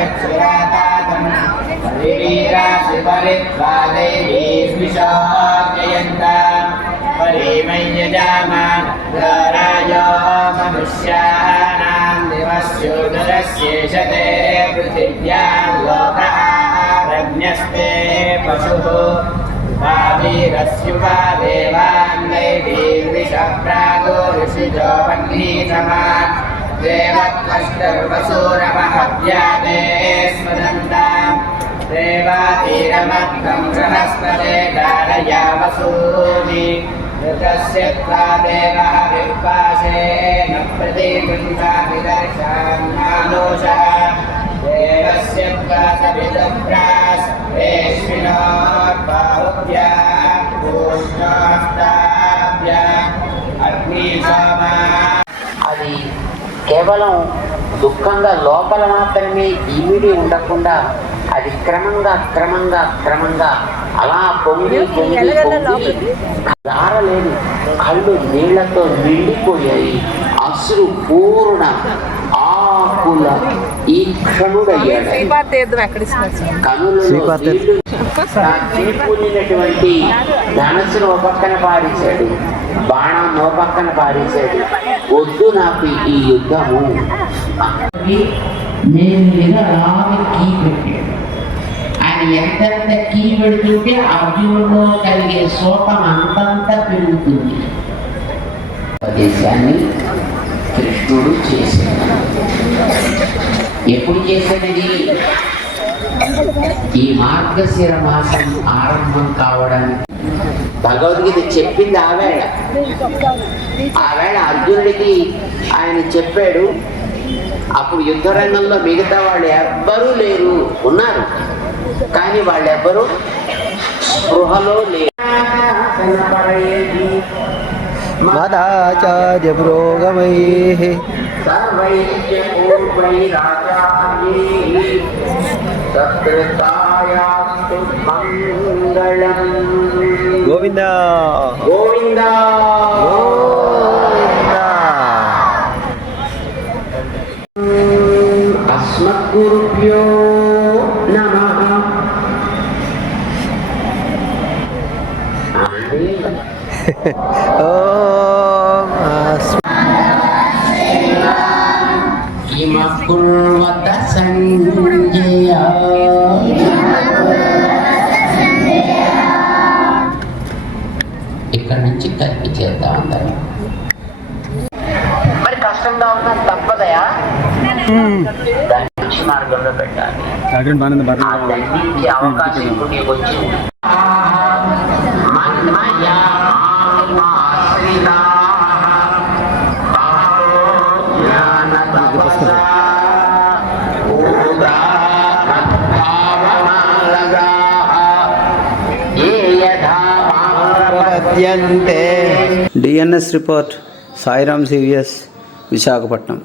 यक्षयातातम् परिवीराशिपरित्वादैवीर्विषाजयन्त परिमय्यजामान् रायो मनुष्याणां दिवस्योदरस्येषते पृथिव्यां लोकारण्यस्ते पशुः वावीरस्युवा देवान्दैवीर्विषप्रागो ऋषिजो वह्नीतमा देवत्वष्टर्वसूरमहव्यादे स्मदन्ताम् देवातीरमग्नं बृहस्पते धारया वसूनि ऋतस्य त्वा देवः विपाशेन प्रतिगृह्णाभिदर्शान्मानोषः देवस्य त्वा सविदभ्रास्तेष्विनो बाहुभ्या पूष्णाष्टाभ्या अग्निसोमा అది కేవలం దుఃఖంగా లోపల మాత్రమే ఇమిడి ఉండకుండా అది క్రమంగా క్రమంగా క్రమంగా అలా పొంగి పొంగి కళ్ళు నీళ్ళతో నిండిపోయాయి. అసురు పూర్ణ ఆకుల ఈ క్షణుడయ్యాడు శ్రీపాద తీర్థం ఎక్కడ ఇస్తున్నారు కనులలో శ్రీపాద నీళ్ళు ఆ చీపులినటువంటి ధనస్సును ఓ పక్కన పారేశాడు. బాణం ఓ పక్కన పారేశాడు వద్దు నాకు ఈ యుద్ధము. నేను మీద రామి కీ పెట్టాడు. ఆయన ఎంతెంత కీ పెడుతుంటే అర్జునుడిలో కలిగే శోకం అంతంత పెరుగుతుంది. ఉపదేశాన్ని కృష్ణుడు చేశాడు. ఎప్పుడు చేశాడది? ఈ మార్గశిర మాసం ఆరంభం కావడానికి. భగవద్గీత చెప్పింది ఆవేళ. ఆవేళ అర్జునుడికి ఆయన చెప్పాడు అప్పుడు యుద్ధ రంగంలో మిగతా వాళ్ళు ఎవ్వరూ లేరు ఉన్నారు కానీ వాళ్ళెవ్వరూ స్పృహలో లేరు. మదాచార్య పురోగమైః సర్వైశ్చ పూర్వైరాచార్యైః సత్కృతాయాస్తు మంగళం. గోవింద గోవింద గోవింద అస్మద్గురుభ్యో నమః ఓం అస్మ- కిమకుర్వత సంజయ ఇక్కడ నుంచి కత్తి చేద్దాం అందరం మరి కష్టంగా ఉన్నా తప్పదయా మంచి మార్గంలో పెట్టాలి. అవకాశం ఇప్పుడు నీకు వచ్చింది ప్రపద్యంతే DNS report Sairam CVS Visakhapatnam.